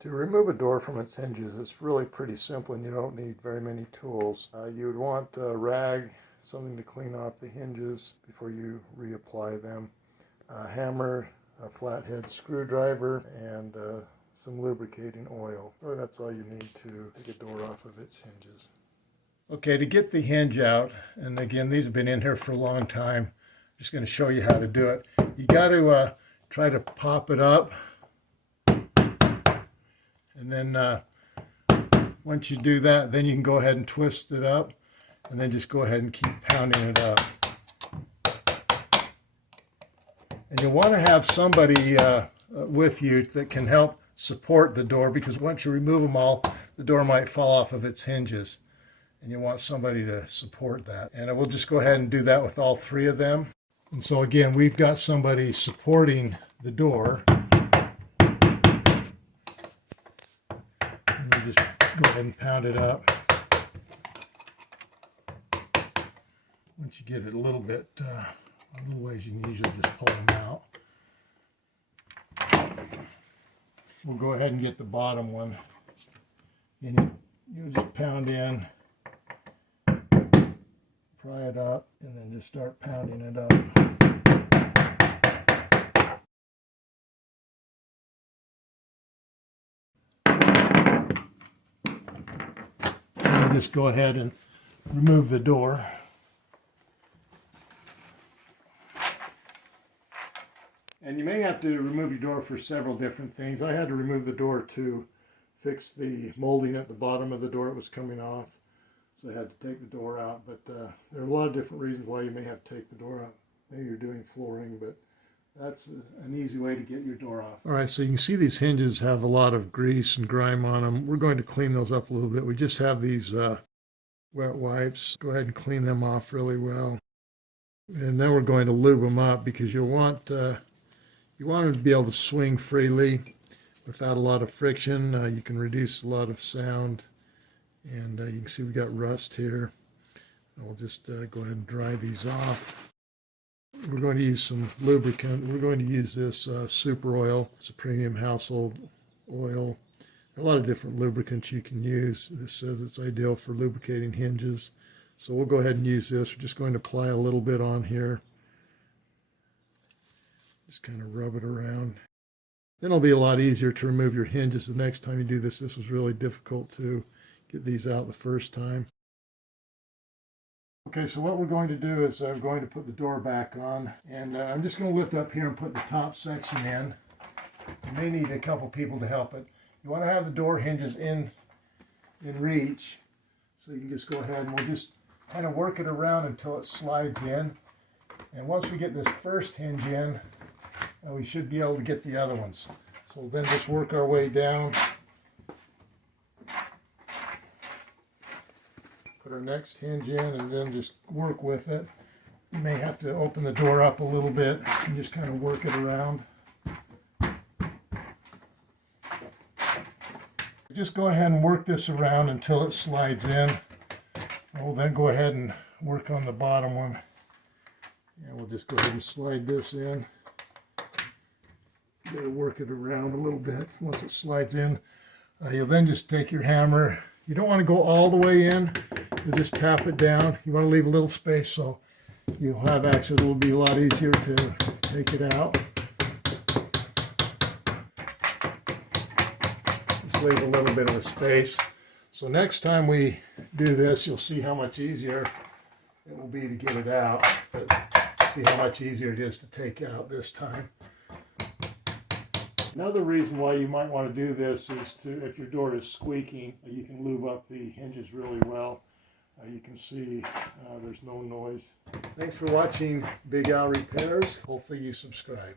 To remove a door from its hinges, it's really pretty simple and you don't need very many tools. You would want a rag, something to clean off the hinges before you reapply them, a hammer, a flathead screwdriver, and some lubricating oil. Or that's all you need to take a door off of its hinges. Okay, to get the hinge out, and again, these have been in here for a long time, I'm just going to show you how to do it. You got to try to pop it up. And then once you do that, then you can go ahead and twist it up and then just go ahead and keep pounding it up. And you'll want to have somebody with you that can help support the door, because once you remove them all, the door might fall off of its hinges. And you want somebody to support that. And we'll just go ahead and do that with all three of them. And so again, we've got somebody supporting the door. Just go ahead and pound it up. Once you get it a little bit, a little ways, you can usually just pull them out. We'll go ahead and get the bottom one. And you just pound in, pry it up, and then just start pounding it up. Just go ahead and remove the door. And you may have to remove your door for several different things. I had to remove the door to fix the molding at the bottom of the door. It was coming off, so I had to take the door out. But there are a lot of different reasons why you may have to take the door out. Maybe you're doing flooring, but that's an easy way to get your door off. All right, so you can see these hinges have a lot of grease and grime on them. We're going to clean those up a little bit. We just have these wet wipes. Go ahead and clean them off really well. And then we're going to lube them up, because you want them to be able to swing freely without a lot of friction. You can reduce a lot of sound. And you can see we've got rust here. We'll just go ahead and dry these off. We're going to use some lubricant. We're going to use this super oil. It's a premium household oil. A lot of different lubricants you can use. This says it's ideal for lubricating hinges. So we'll go ahead and use this. We're just going to apply a little bit on here. Just kind of rub it around. Then it'll be a lot easier to remove your hinges the next time you do this. This was really difficult to get these out the first time. Okay, so what we're going to do is I'm going to put the door back on, and I'm just going to lift up here and put the top section in. You may need a couple people to help it. You want to have the door hinges in reach, so you can just go ahead and we'll just kind of work it around until it slides in. And once we get this first hinge in, we should be able to get the other ones. So we'll then just work our way down. Put our next hinge in and then just work with it. You may have to open the door up a little bit and just kind of work it around. Just go ahead and work this around until it slides in. We'll then go ahead and work on the bottom one. And we'll just go ahead and slide this in. You gotta work it around a little bit. Once it slides in, you'll then just take your hammer. You don't want to go all the way in. You just tap it down. You want to leave a little space so you'll have access. It will be a lot easier to take it out. Just leave a little bit of a space. So next time we do this, you'll see how much easier it will be to get it out. But see how much easier it is to take out this time. Another reason why you might want to do this is if your door is squeaking, you can lube up the hinges really well. You can see there's no noise. Thanks for watching Big Al Repairs. Hopefully you subscribe.